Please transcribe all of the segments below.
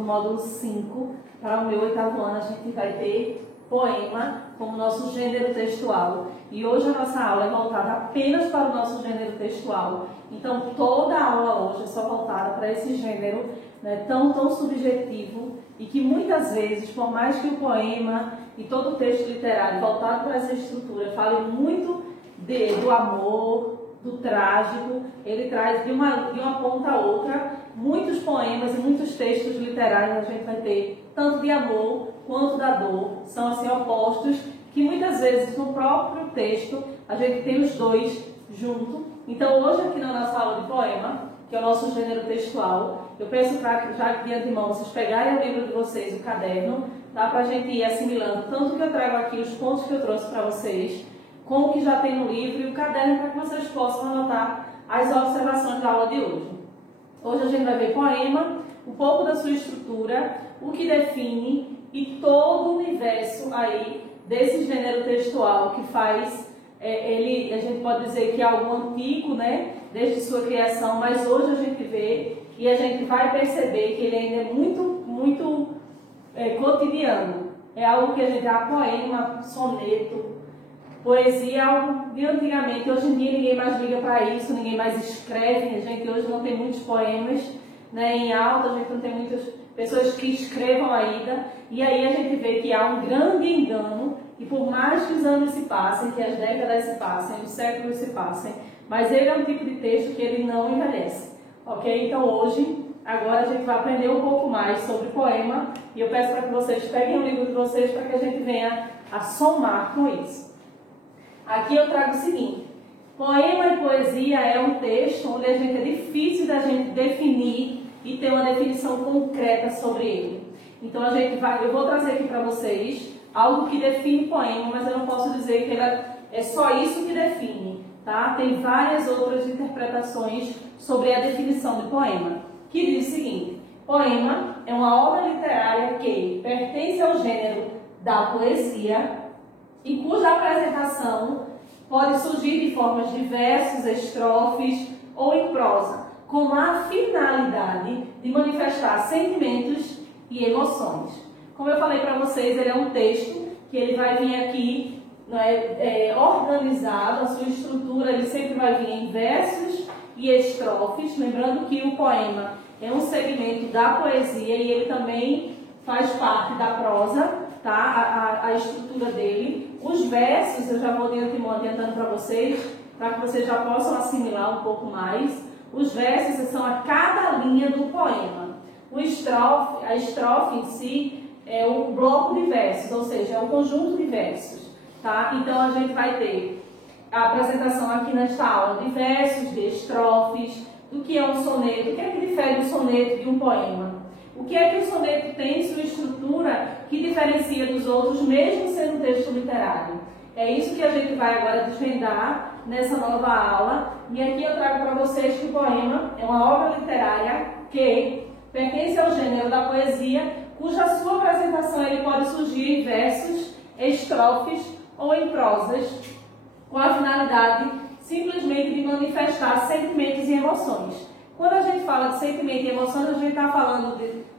do módulo 5, para o meu 8º ano, a gente vai ter poema como nosso gênero textual. E hoje a nossa aula é voltada apenas para o nosso gênero textual. Então, toda a aula hoje é só voltada para esse gênero, né, tão subjetivo, e que muitas vezes, por mais que o poema e todo o texto literário voltado para essa estrutura fale muito do amor, do trágico, ele traz de uma ponta a outra muitos poemas e muitos textos literários. A gente vai ter tanto de amor quanto da dor, são assim opostos, que muitas vezes no próprio texto a gente tem os dois junto. Então hoje aqui na nossa aula de poema, que é o nosso gênero textual, eu peço para, já de antemão, vocês pegarem o livro de vocês, o caderno, tá? Para a gente ir assimilando tanto que eu trago aqui, os pontos que eu trouxe para vocês, como o que já tem no livro, e o caderno para que vocês possam anotar as observações da aula de hoje. Hoje a gente vai ver poema, um pouco da sua estrutura, o que define e todo o universo aí desse gênero textual que faz, a gente pode dizer que é algo antigo, né, desde sua criação, mas hoje a gente vê e a gente vai perceber que ele ainda é muito cotidiano. É algo que a gente dá poema, soneto, poesia, algo de antigamente. Hoje em dia ninguém mais liga para isso, ninguém mais escreve. A gente hoje não tem muitos poemas, né, em alta, a gente não tem muitas pessoas que escrevam ainda. E aí a gente vê que há um grande engano, e por mais que os anos se passem, que as décadas se passem, os séculos se passem, mas ele é um tipo de texto que ele não envelhece. Ok? Então hoje, agora a gente vai aprender um pouco mais sobre poema, e eu peço para que vocês peguem o livro de vocês para que a gente venha a somar com isso. Aqui eu trago o seguinte: poema e poesia é um texto onde a gente é difícil da gente definir e ter uma definição concreta sobre ele. Então eu vou trazer aqui para vocês algo que define poema, mas eu não posso dizer que é só isso que define, tá? Tem várias outras interpretações sobre a definição de poema, que diz o seguinte: poema é uma obra literária que pertence ao gênero da poesia e cuja apresentação pode surgir de formas de versos, estrofes ou em prosa, com a finalidade de manifestar sentimentos e emoções. Como eu falei para vocês, ele é um texto que ele vai vir aqui, né, organizado, a sua estrutura ele sempre vai vir em versos e estrofes, lembrando que o poema é um segmento da poesia e ele também faz parte da prosa, tá? A estrutura dele. Os versos, eu já vou adiantando para vocês, para que vocês já possam assimilar um pouco mais. Os versos são a cada linha do poema. A estrofe em si é um bloco de versos, ou seja, é um conjunto de versos, tá? Então a gente vai ter a apresentação aqui nesta aula de versos, de estrofes, do que é um soneto, o que é que difere um soneto de um poema. O que é que o soneto tem em sua estrutura que diferencia dos outros, mesmo sendo um texto literário? É isso que a gente vai agora desvendar nessa nova aula. E aqui eu trago para vocês que o poema é uma obra literária que pertence ao gênero da poesia, cuja sua apresentação ele pode surgir em versos, estrofes ou em prosas, com a finalidade simplesmente de manifestar sentimentos e emoções. Quando a gente fala de sentimento e emoções, a gente está falando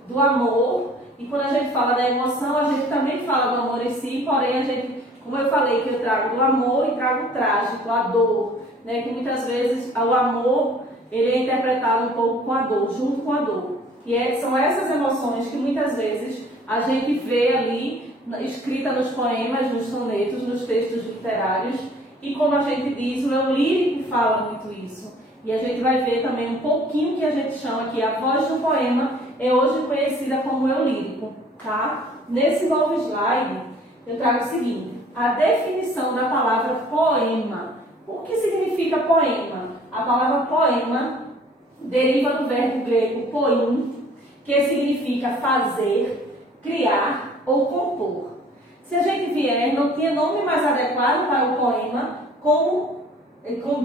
do amor, e quando a gente fala da emoção, a gente também fala do amor em si, porém a gente, como eu falei, que eu trago do amor e trago o trágico, a dor, né? Que muitas vezes o amor ele é interpretado um pouco com a dor, junto com a dor. E são essas emoções que muitas vezes a gente vê ali, escrita nos poemas, nos sonetos, nos textos literários, e como a gente diz, o eu lírico fala muito isso. E a gente vai ver também um pouquinho que a gente chama aqui, a voz do poema é hoje conhecida como eu lírico, tá? Nesse novo slide, eu trago o seguinte: a definição da palavra poema. O que significa poema? A palavra poema deriva do verbo grego poim, que significa fazer, criar ou compor. Se a gente vier, não tinha nome mais adequado para o poema como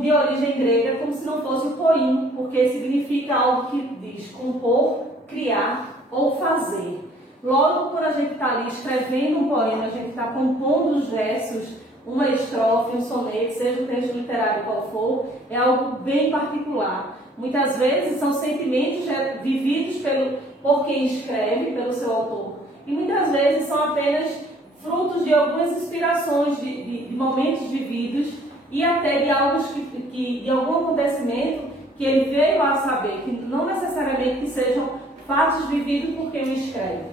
de origem grega, como se não fosse o poim, porque significa algo que diz compor, criar ou fazer. Logo, quando a gente está ali escrevendo um poema, a gente está compondo os versos, uma estrofe, um soneto, seja um texto literário qual for, é algo bem particular. Muitas vezes são sentimentos vividos por quem escreve, pelo seu autor. E muitas vezes são apenas frutos de algumas inspirações, de momentos vividos e até de algo de algum acontecimento que ele veio a saber, que não necessariamente que sejam fatos vividos por quem o escreve,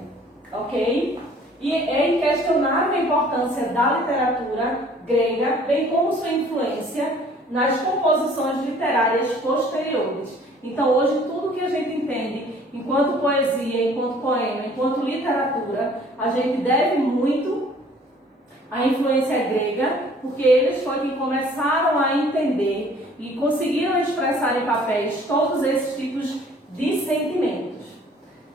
ok? E é inquestionável a importância da literatura grega, bem como sua influência nas composições literárias posteriores. Então, hoje, tudo que a gente entende enquanto poesia, enquanto poema, enquanto literatura, a gente deve muito à influência grega, porque eles foram que começaram a entender e conseguiram expressar em papéis todos esses tipos de sentimentos.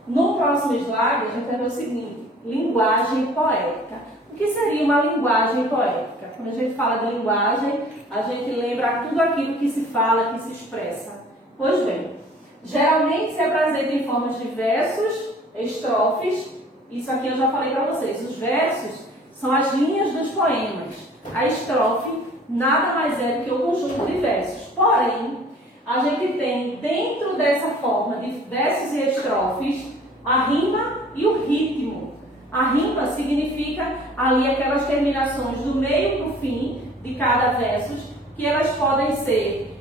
No próximo slide, a gente vai ver o seguinte: linguagem poética. O que seria uma linguagem poética? Quando a gente fala de linguagem, a gente lembra tudo aquilo que se fala, que se expressa. Pois bem, geralmente se apresenta em formas de versos, estrofes. Isso aqui eu já falei para vocês. Os versos são as linhas dos poemas. A estrofe nada mais é do que o conjunto de versos. Porém, a gente tem dentro dessa forma de versos e estrofes a rima e o ritmo. A rima significa ali aquelas terminações do meio para o fim de cada verso, que elas podem ser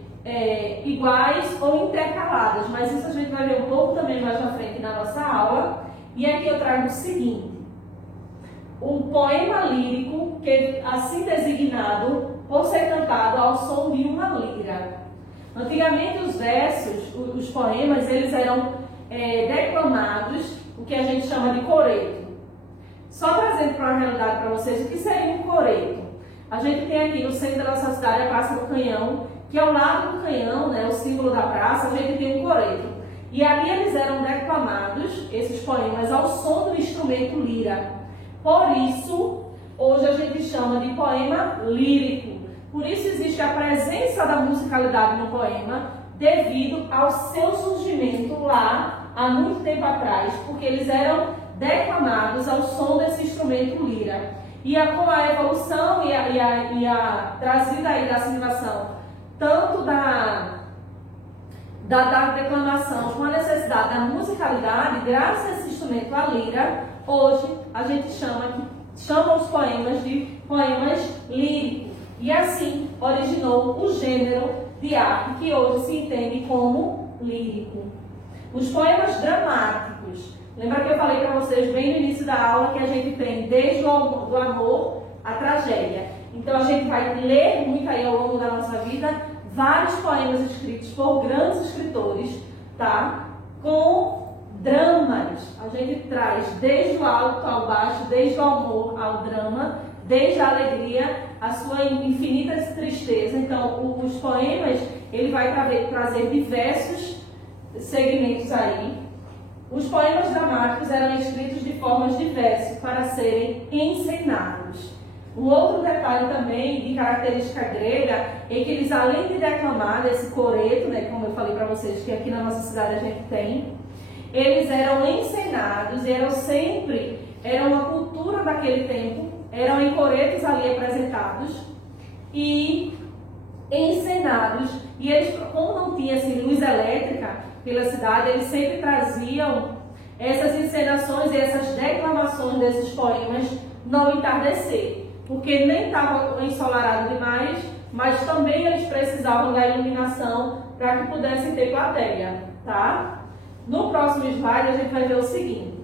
iguais ou intercaladas, mas isso a gente vai ver um pouco também mais na frente na nossa aula. E aqui eu trago o seguinte: um poema lírico, que assim designado por ser cantado ao som de uma lira. Antigamente os versos, os poemas, eles eram declamados, o que a gente chama de coreto. Só trazendo para a realidade para vocês o que seria um coreto. A gente tem aqui no centro da nossa cidade a Praça do Canhão, que ao lado do canhão, né, o símbolo da praça, a gente tem um coreto. E ali eles eram declamados, esses poemas, ao som do instrumento lira. Por isso, hoje a gente chama de poema lírico. Por isso existe a presença da musicalidade no poema, devido ao seu surgimento lá, há muito tempo atrás, porque eles eram declamados ao som desse instrumento lira. E com a evolução e a trazida aí da assimilação, tanto da declamação com a necessidade da musicalidade, graças a esse instrumento, a lira, hoje a gente chama os poemas de poemas líricos. E assim originou o gênero de arte que hoje se entende como lírico. Os poemas dramáticos. Lembra que eu falei para vocês bem no início da aula que a gente tem desde o amor à tragédia. Então a gente vai ler muito aí ao longo da nossa vida vários poemas escritos por grandes escritores, tá? Com dramas. A gente traz desde o alto ao baixo, desde o amor ao drama, desde a alegria à sua infinita tristeza. Então os poemas, ele vai trazer diversos segmentos aí. Os poemas dramáticos eram escritos de formas diversas para serem encenados. Um outro detalhe também de característica grega é que eles, além de declamar desse coreto, né, como eu falei para vocês que aqui na nossa cidade a gente tem, eles eram encenados e era uma cultura daquele tempo, eram em coretos ali apresentados e encenados. E eles, como não tinha assim, luz elétrica pela cidade, eles sempre traziam essas encenações e essas declamações desses poemas no entardecer, porque nem estava ensolarado demais, mas também eles precisavam da iluminação para que pudessem ter plateia, tá? No próximo slide a gente vai ver o seguinte: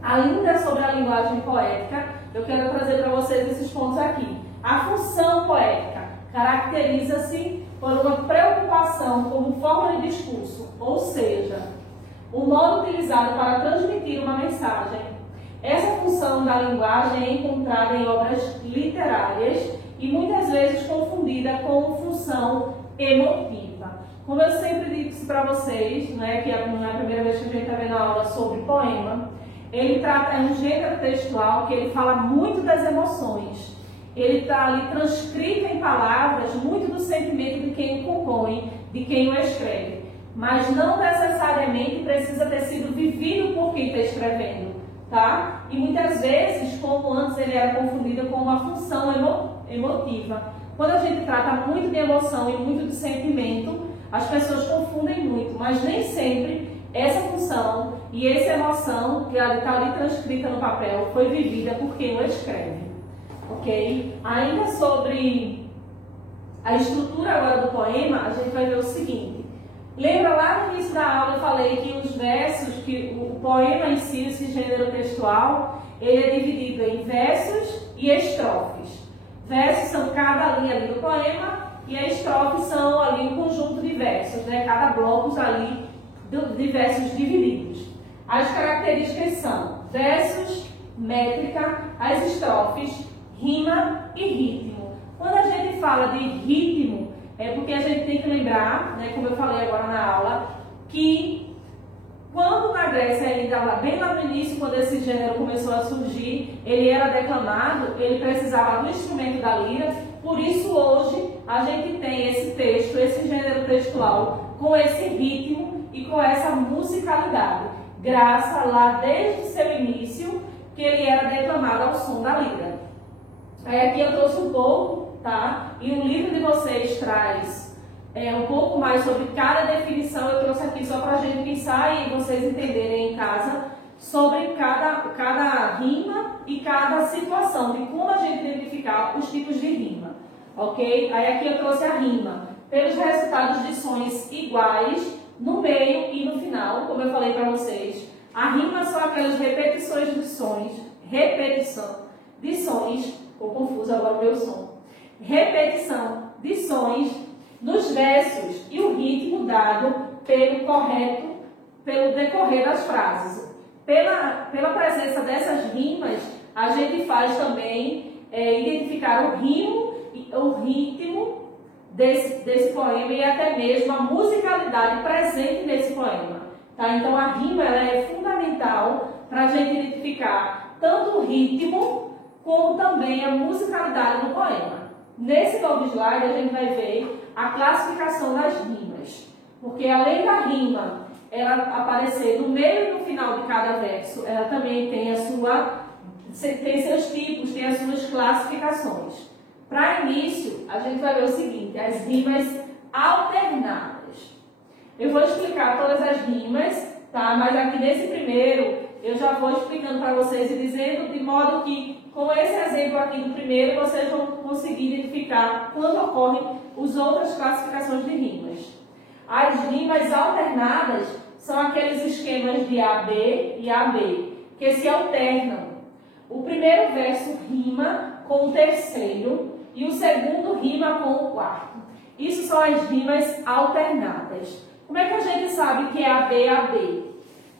ainda sobre a linguagem poética, eu quero trazer para vocês esses pontos aqui. A função poética caracteriza-se por uma preocupação como forma de discurso, ou seja, o modo utilizado para transmitir uma mensagem. Essa função da linguagem é encontrada em obras literárias e muitas vezes confundida com função emotiva. Como eu sempre disse para vocês, né, que não é a primeira vez que a gente está vendo a aula sobre poema, ele trata um gênero textual que ele fala muito das emoções. Ele está ali transcrito em palavras muito do sentimento de quem o compõe, de quem o escreve. Mas não necessariamente precisa ter sido vivido por quem está escrevendo, tá? E muitas vezes, como antes ele era confundido com uma função emotiva. Quando a gente trata muito de emoção e muito de sentimento, as pessoas confundem muito, mas nem sempre essa função e essa emoção que está ali transcrita no papel foi vivida por quem o escreve, ok? Ainda sobre a estrutura agora do poema, a gente vai ver o seguinte. Lembra lá no início da aula eu falei que os versos, que o poema em si, esse gênero textual, ele é dividido em versos e estrofes. Versos são cada linha ali do poema e as estrofes são ali um conjunto de versos, né? Cada bloco ali de versos divididos. As características são versos, métrica, as estrofes, rima e ritmo. Quando a gente fala de ritmo, é porque a gente tem que lembrar, né, como eu falei agora na aula, que quando na Grécia, ainda bem lá no início, quando esse gênero começou a surgir, ele era declamado, ele precisava do instrumento da lira, por isso hoje a gente tem esse texto, esse gênero textual, com esse ritmo e com essa musicalidade, graças lá desde o seu início, que ele era declamado ao som da lira. Aí aqui eu trouxe um pouco, tá? E o livro de vocês traz um pouco mais sobre cada definição. Eu trouxe aqui só para a gente pensar e vocês entenderem em casa sobre cada rima e cada situação, de como a gente identificar os tipos de rima, ok? Aí aqui eu trouxe a rima pelos resultados de sons iguais no meio e no final, como eu falei para vocês. A rima são aquelas repetições de sons, ficou confuso agora o meu som. Repetição de sons nos versos e o ritmo dado pelo decorrer das frases. Pela presença dessas rimas, a gente faz também identificar o ritmo desse poema e até mesmo a musicalidade presente nesse poema. Tá? Então a rima ela é fundamental para a gente identificar tanto o ritmo como também a musicalidade do poema. Nesse novo slide a gente vai ver a classificação das rimas, porque além da rima ela aparecer no meio e no final de cada verso, ela também tem seus tipos, tem as suas classificações. Para início, a gente vai ver o seguinte, as rimas alternadas. Eu vou explicar todas as rimas, tá? Mas aqui nesse primeiro, eu já vou explicando para vocês e dizendo de modo que, com esse exemplo aqui do primeiro, vocês vão conseguir identificar quando ocorrem as outras classificações de rimas. As rimas alternadas são aqueles esquemas de AB e AB, que se alternam. O primeiro verso rima com o terceiro e o segundo rima com o quarto. Isso são as rimas alternadas. Como é que a gente sabe que é AB, AB?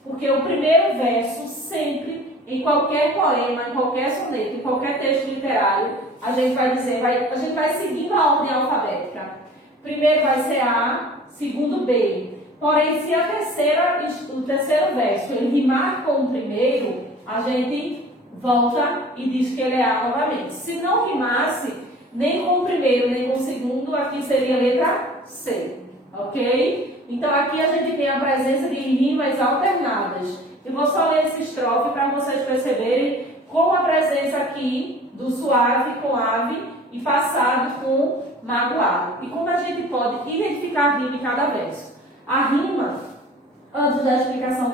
Porque o primeiro verso sempre, em qualquer poema, em qualquer soneto, em qualquer texto literário, a gente vai dizer, a gente vai seguindo a ordem alfabética. Primeiro vai ser A, segundo B. Porém, se o terceiro verso ele rimar com o primeiro, a gente volta e diz que ele é A novamente. Se não rimasse, nem com o primeiro, nem com o segundo, aqui seria a letra C, ok? Então aqui a gente tem a presença de rimas alternadas. Eu vou só ler essa estrofe para vocês perceberem como a presença aqui do suave com ave e passado com magoado. E como a gente pode identificar a rima em cada verso. A rima, antes da explicação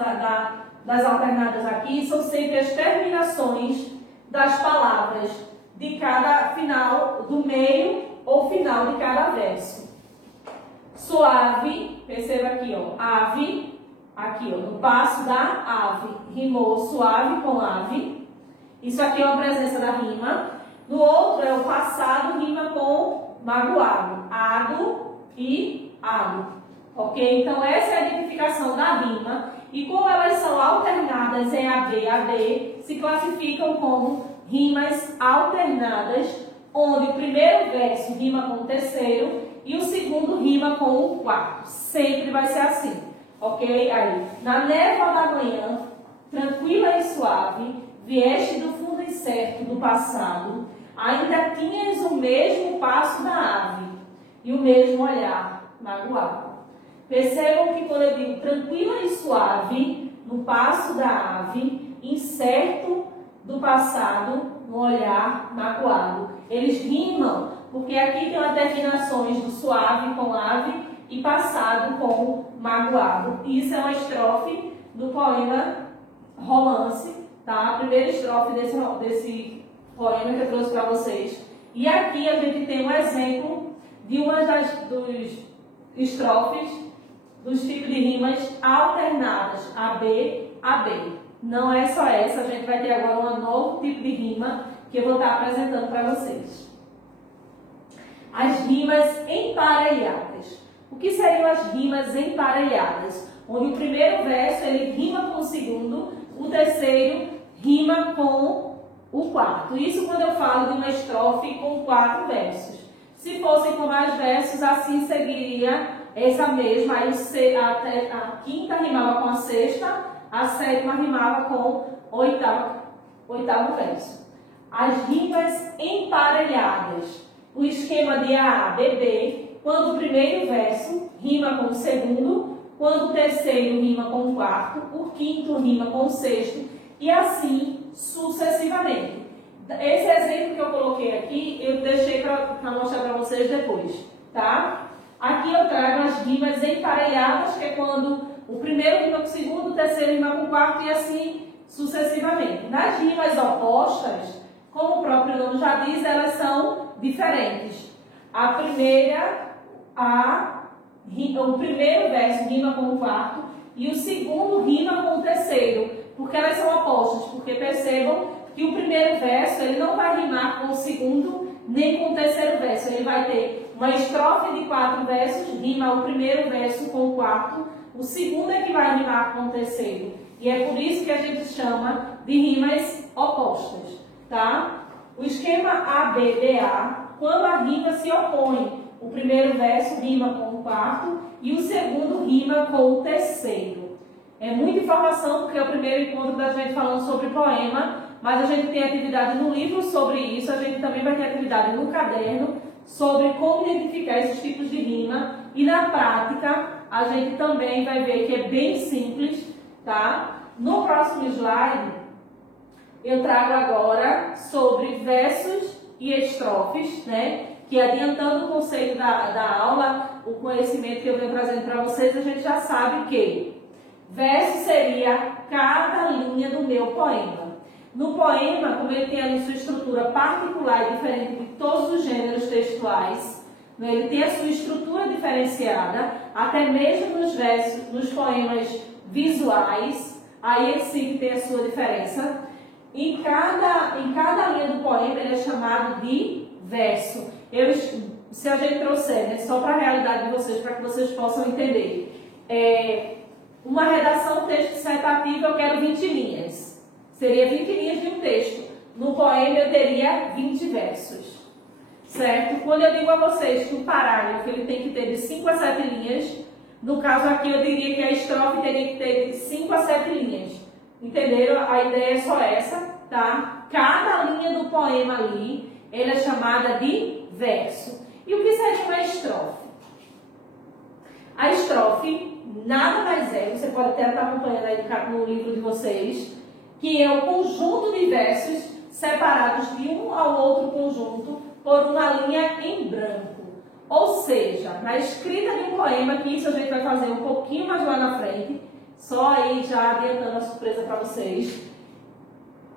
das alternadas aqui, são sempre as terminações das palavras de cada final, do meio ou final de cada verso. Suave, perceba aqui, ó, ave, aqui, ó, no passo da ave, rimou suave com ave. Isso aqui é uma presença da rima. No outro é o passado, rima com magoado, ado e ado. Ok? Então essa é a identificação da rima. E como elas são alternadas em AB, AD, se classificam como rimas alternadas, onde o primeiro verso rima com o terceiro e o segundo rima com o quarto. Sempre vai ser assim, ok? Aí, na névoa da manhã, tranquila e suave, vieste do fundo incerto do passado, ainda tinhas o mesmo passo da ave e o mesmo olhar magoado. Percebam que quando eu digo tranquila e suave, no passo da ave, incerto do passado, no olhar magoado. Eles rimam, porque aqui tem as terminações do suave com ave e passado com magoado. Isso é uma estrofe do poema Romance, tá? A primeira estrofe desse poema que eu trouxe para vocês. E aqui a gente tem um exemplo de uma dos estrofes dos tipos de rimas alternadas, AB, AB. Não é só essa, a gente vai ter agora um novo tipo de rima que eu vou estar apresentando para vocês. As rimas emparelhadas. O que seriam as rimas emparelhadas? Onde o primeiro verso ele rima com o segundo, o terceiro rima com o quarto. Isso quando eu falo de uma estrofe com 4 versos. Se fossem com mais versos, assim seguiria essa mesma. Aí a quinta rimava com a sexta, a sétima rimava com o oitavo verso. As rimas emparelhadas. O esquema de A, B, B, quando o primeiro verso rima com o segundo, quando o terceiro rima com o quarto, o quinto rima com o sexto, e assim sucessivamente. Esse exemplo que eu coloquei aqui, eu deixei para mostrar para vocês depois, tá? Aqui eu trago as rimas emparelhadas, que é quando o primeiro rima com o segundo, o terceiro rima com o quarto, e assim sucessivamente. Nas rimas opostas, como o próprio nome já diz, elas são diferentes. A primeira, o primeiro verso rima com o quarto e o segundo rima com o terceiro, porque elas são opostas, porque percebam que o primeiro verso ele não vai rimar com o segundo nem com o terceiro verso, ele vai ter uma estrofe de 4 versos, rima o primeiro verso com o quarto, o segundo é que vai rimar com o terceiro, e é por isso que a gente chama de rimas opostas, tá? O esquema ABDA, quando a rima se opõe, o primeiro verso rima com o quarto e o segundo rima com o terceiro. É muita informação, porque é o primeiro encontro da gente falando sobre poema, mas a gente tem atividade no livro sobre isso, a gente também vai ter atividade no caderno sobre como identificar esses tipos de rima, e na prática a gente também vai ver que é bem simples, tá? No próximo slide eu trago agora sobre versos e estrofes, né? Que adiantando o conceito da aula, o conhecimento que eu venho trazendo para vocês, a gente já sabe que verso seria cada linha do meu poema. No poema, como ele tem ali sua estrutura particular e diferente de todos os gêneros textuais, né? Ele tem a sua estrutura diferenciada, até mesmo nos versos, nos poemas visuais, aí ele sim tem a sua diferença. Em cada linha do poema ele é chamado de verso. Se a gente trouxer, né, só para a realidade de vocês, para que vocês possam entender, uma redação texto dissertativo eu quero 20 linhas. Seria 20 linhas de um texto. No poema eu teria 20 versos. Certo? Quando eu digo a vocês que um parágrafo ele tem que ter de 5 a 7 linhas, no caso aqui eu diria que a estrofe teria que ter de 5 a 7 linhas. Entenderam? A ideia é só essa, tá? Cada linha do poema ali, ela é chamada de verso. E o que seria uma estrofe? A estrofe nada mais é, você pode até estar acompanhando aí no livro de vocês, que é o conjunto de versos separados de um ao outro conjunto por uma linha em branco. Ou seja, na escrita de um poema, que isso a gente vai fazer um pouquinho mais lá na frente, só aí já adiantando a surpresa para vocês.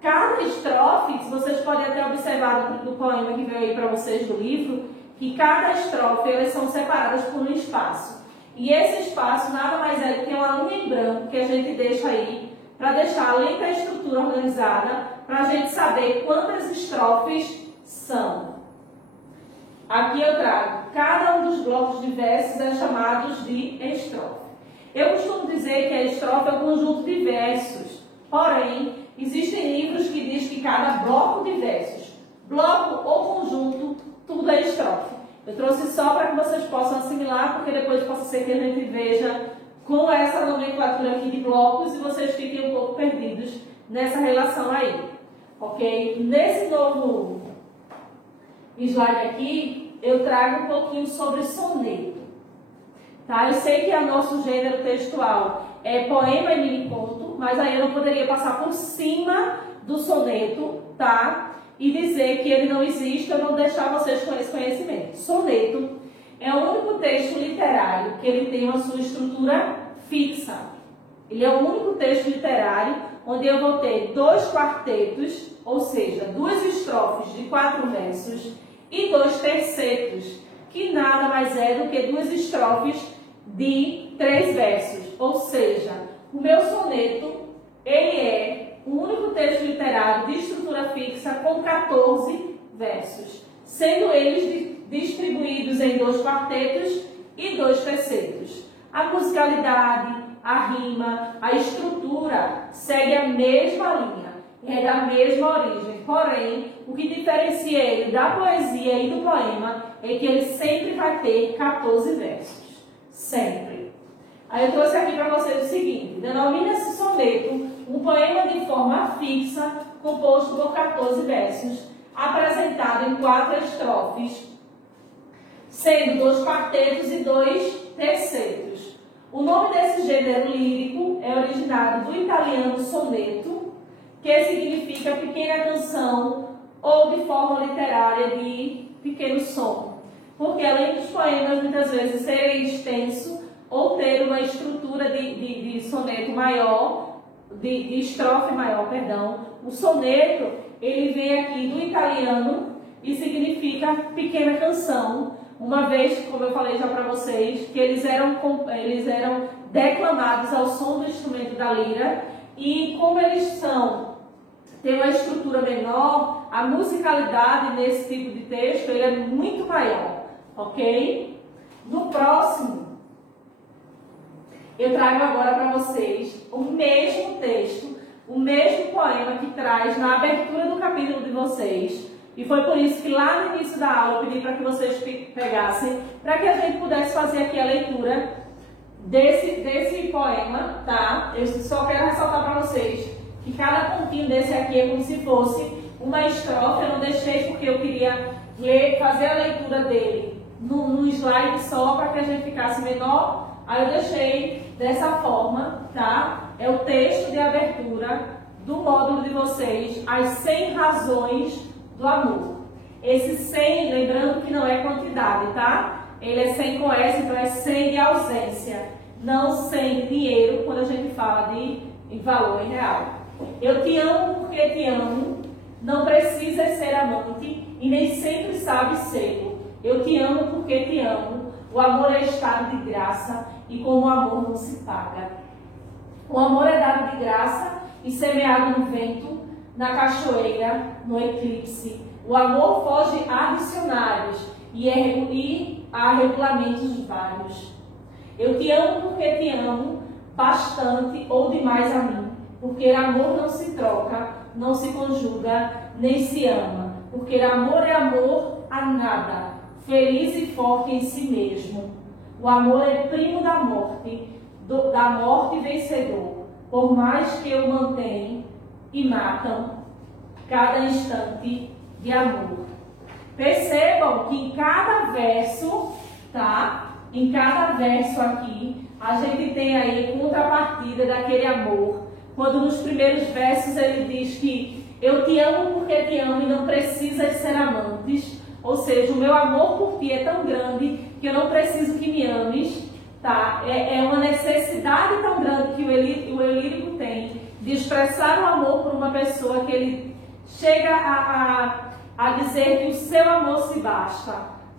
Cada estrofe, vocês podem até observar no poema que veio aí para vocês do livro, que cada estrofe elas são separadas por um espaço. E esse espaço nada mais é do que uma linha em branco que a gente deixa aí, para deixar, além da estrutura organizada, para a gente saber quantas estrofes são. Aqui eu trago, cada um dos blocos de versos é chamado de estrofe. Eu costumo dizer que a estrofe é um conjunto de versos, porém, existem livros que dizem que cada bloco de versos, bloco ou conjunto, tudo é estrofe. Eu trouxe só para que vocês possam assimilar, porque depois pode ser que a gente veja com essa nomenclatura aqui de blocos e vocês fiquem um pouco perdidos nessa relação aí, ok? Nesse novo slide aqui, eu trago um pouquinho sobre soneto, tá? Eu sei que é nosso gênero textual é poema e mini-conto, mas aí eu não poderia passar por cima do soneto, tá? E dizer que ele não existe, eu não deixar vocês com esse conhecimento. Soneto é o único texto literário que ele tem uma sua estrutura fixa. Ele é o único texto literário onde eu vou ter 2 quartetos, ou seja, 2 estrofes de 4 versos e 2 tercetos, que nada mais é do que 2 estrofes de 3 versos. Ou seja, o meu soneto, ele é o único texto literário de estrutura fixa com 14 versos, sendo eles distribuídos em 2 quartetos e 2 tercetos. A musicalidade, a rima, a estrutura segue a mesma linha, é da mesma origem. Porém, o que diferencia ele da poesia e do poema é que ele sempre vai ter 14 versos. Sempre. Aí eu trouxe aqui para vocês o seguinte: denomina-se soneto um poema de forma fixa, composto por 14 versos, apresentado em 4 estrofes, sendo 2 quartetos e 2 tercetos. O nome desse gênero lírico é originado do italiano soneto, que significa pequena canção ou de forma literária de pequeno som, porque além dos poemas muitas vezes serem extensos ou ter uma estrutura de soneto maior, de estrofe maior, perdão, o soneto ele vem aqui do italiano e significa pequena canção, uma vez, como eu falei já para vocês, que eles eram declamados ao som do instrumento da lira, e como eles têm uma estrutura menor, a musicalidade nesse tipo de texto ele é muito maior, ok? No próximo, eu trago agora para vocês o mesmo texto, o mesmo poema que traz na abertura do capítulo de vocês. E foi por isso que lá no início da aula eu pedi para que vocês pegassem, para que a gente pudesse fazer aqui a leitura desse poema, tá? Eu só quero ressaltar para vocês que cada pontinho desse aqui é como se fosse uma estrofe. Eu não deixei porque eu queria fazer a leitura dele no slide só, para que a gente ficasse menor. Aí eu deixei dessa forma, tá? É o texto de abertura do módulo de vocês, as 100 razões do amor. Esse 100, lembrando que não é quantidade, tá? Ele é 100 com S, então é 100 de ausência, não 100 de dinheiro, quando a gente fala de valor em real. Eu te amo porque te amo, não precisa ser amante e nem sempre sabe ser. Eu te amo porque te amo, o amor é estado de graça e como o amor não se paga. O amor é dado de graça e semeado no vento, na cachoeira, no eclipse. O amor foge a dicionários e a regulamentos vários. Eu te amo porque te amo bastante ou demais a mim, porque amor não se troca, não se conjuga, nem se ama, porque amor é amor a nada, feliz e forte em si mesmo. O amor é primo da morte vencedor, por mais que eu mantenha e matam cada instante de amor. Percebam que em cada verso, tá? Em cada verso aqui, a gente tem aí contrapartida daquele amor. Quando nos primeiros versos ele diz que eu te amo porque te amo e não precisas ser amantes. Ou seja, o meu amor por ti é tão grande que eu não preciso que me ames, tá? É uma necessidade tão grande que o lírico tem de expressar o amor por uma pessoa que ele chega a dizer que o seu amor se basta,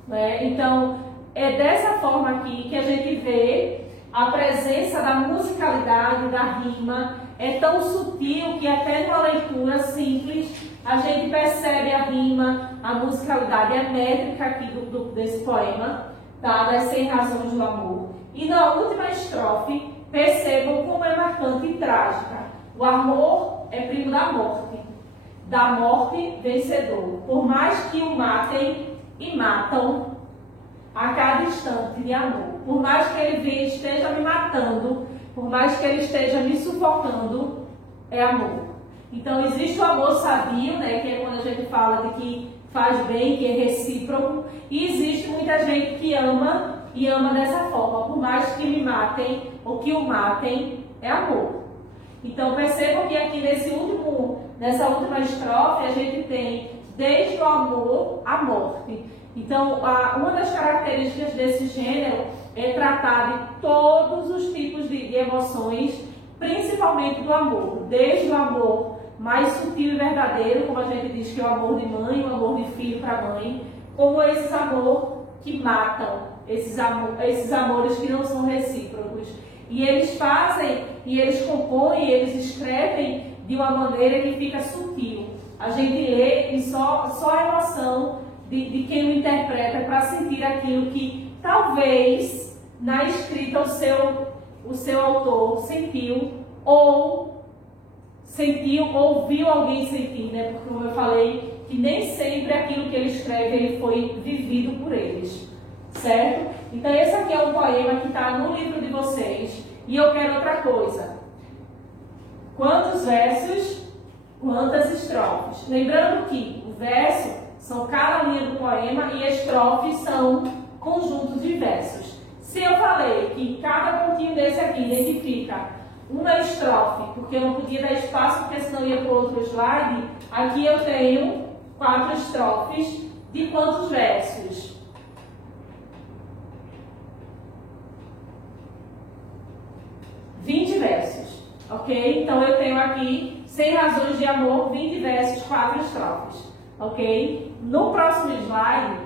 né? Então, é dessa forma aqui que a gente vê a presença da musicalidade, da rima, é tão sutil que até numa leitura simples a gente percebe a rima, a musicalidade, a métrica aqui desse poema, tá? Das 100 razões do amor. E na última estrofe, percebam como é marcante e trágica. O amor é primo da morte vencedor. Por mais que o matem e matam a cada instante de amor. Por mais que ele esteja me matando, por mais que ele esteja me sufocando, é amor. Então existe o amor sabio, né, que é quando a gente fala de que faz bem, que é recíproco, e existe muita gente que ama e ama dessa forma, por mais que me matem ou que o matem, é amor. Então percebam que aqui nessa última estrofe a gente tem desde o amor à morte. Então, uma das características desse gênero é tratar de todos os tipos de emoções, principalmente do amor, desde o amor mais sutil e verdadeiro, como a gente diz que é o amor de mãe, o amor de filho para mãe, como esses amor que matam, esses amores que não são recíprocos. E eles fazem, e eles compõem, eles escrevem de uma maneira que fica sutil. A gente lê e só a emoção de quem o interpreta para sentir aquilo que talvez na escrita o seu autor sentiu ou viu alguém sentir, né? Porque como eu falei, que nem sempre aquilo que ele escreve ele foi vivido por eles, certo? Então esse aqui é um poema que está no livro de vocês e eu quero outra coisa. Quantos versos, quantas estrofes? Lembrando que o verso são cada linha do poema e estrofes são conjuntos de versos. Se eu falei que cada pontinho desse aqui identifica uma estrofe, porque eu não podia dar espaço, porque senão ia para o outro slide, aqui eu tenho 4 estrofes de quantos versos? 20 versos, ok? Então eu tenho aqui 100 razões de amor, 20 versos, 4 estrofes, ok? No próximo slide,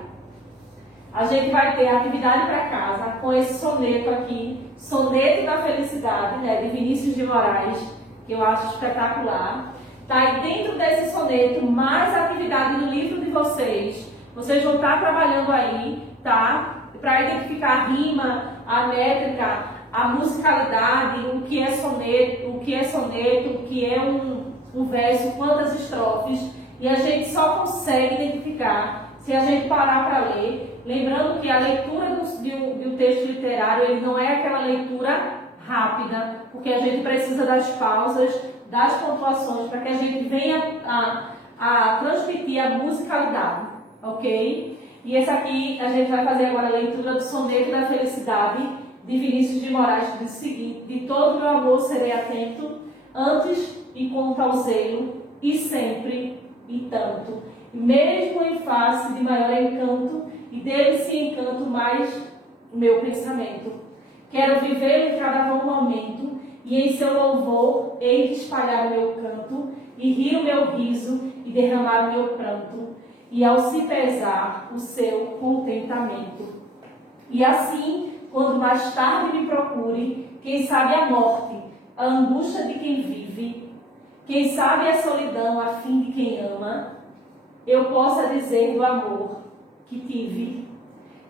a gente vai ter a atividade para casa com esse soneto aqui, Soneto da Felicidade, né, de Vinícius de Moraes, que eu acho espetacular. Tá? E dentro desse soneto, mais atividade no livro de vocês. Vocês vão estar trabalhando aí, tá? Para identificar a rima, a métrica, a musicalidade, o que é soneto, o que é um verso, quantas estrofes. E a gente só consegue identificar se a gente parar para ler. Lembrando que a leitura de um texto literário ele não é aquela leitura rápida, porque a gente precisa das pausas, das pontuações, para que a gente venha a transmitir a musicalidade, ok? E esse aqui a gente vai fazer agora a leitura do Soneto da Felicidade, de Vinícius de Moraes, que diz o seguinte: de todo meu amor serei atento, antes e quanto ao zelo, e sempre e tanto, mesmo em face de maior encanto, e dele se encanto mais o meu pensamento. Quero viver em cada momento, e em seu louvor hei de espalhar o meu canto, e rir o meu riso, e derramar o meu pranto, e ao se pesar o seu contentamento. E assim, quando mais tarde me procure, quem sabe a morte, a angústia de quem vive, quem sabe a solidão a fim de quem ama, eu possa dizer do amor que tive,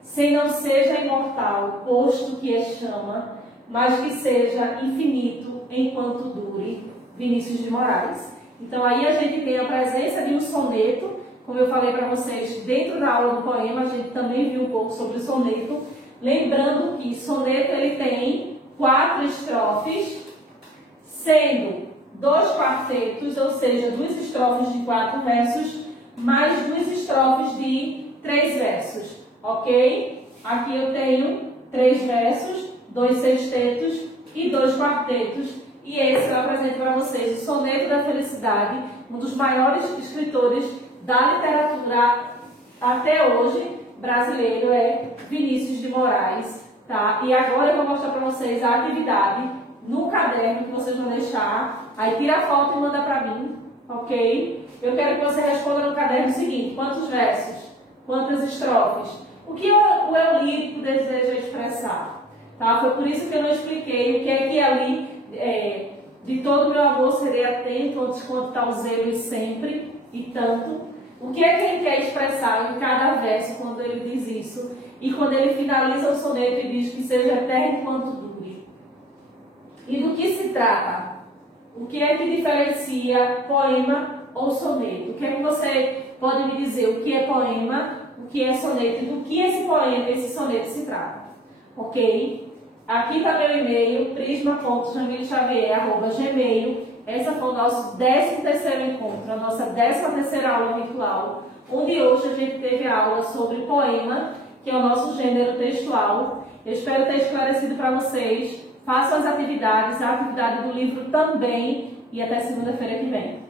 sem não seja imortal, posto que é chama, mas que seja infinito enquanto dure. Vinícius de Moraes. Então aí a gente tem a presença de um soneto, como eu falei para vocês, dentro da aula do poema, a gente também viu um pouco sobre o soneto, lembrando que soneto ele tem 4 estrofes, sendo 2 quartetos, ou seja, 2 estrofes de 4 versos, mais 2 estrofes de 3 versos, ok? Aqui eu tenho 3 versos, 2 sextetos e 2 quartetos, e esse eu apresento para vocês o Soneto da Felicidade, um dos maiores escritores da literatura até hoje brasileiro é Vinícius de Moraes, tá? E agora eu vou mostrar para vocês a atividade no caderno que vocês vão deixar, aí tira a foto e manda para mim, ok? Eu quero que você responda no caderno o seguinte: quantos versos? Quantas estrofes? O que o eu lírico deseja expressar? Tá? Foi por isso que eu não expliquei o que é que ali, de todo meu amor serei atento, antes quanto tal zelo e sempre, e tanto. O que é que ele quer expressar em cada verso quando ele diz isso? E quando ele finaliza o soneto e diz que seja eterno quanto dure. E do que se trata? O que é que diferencia poema ou soneto? O que é que você pode me dizer? O que é poema, o que é soneto e do que esse poema, esse soneto se trata? Ok? Aqui está meu e-mail, prisma.jamilxavier@gmail. Essa foi o nosso 13º encontro, a nossa 13ª aula virtual, onde hoje a gente teve a aula sobre poema, que é o nosso gênero textual. Eu espero ter esclarecido para vocês. Façam as atividades, a atividade do livro também, e até segunda-feira que vem.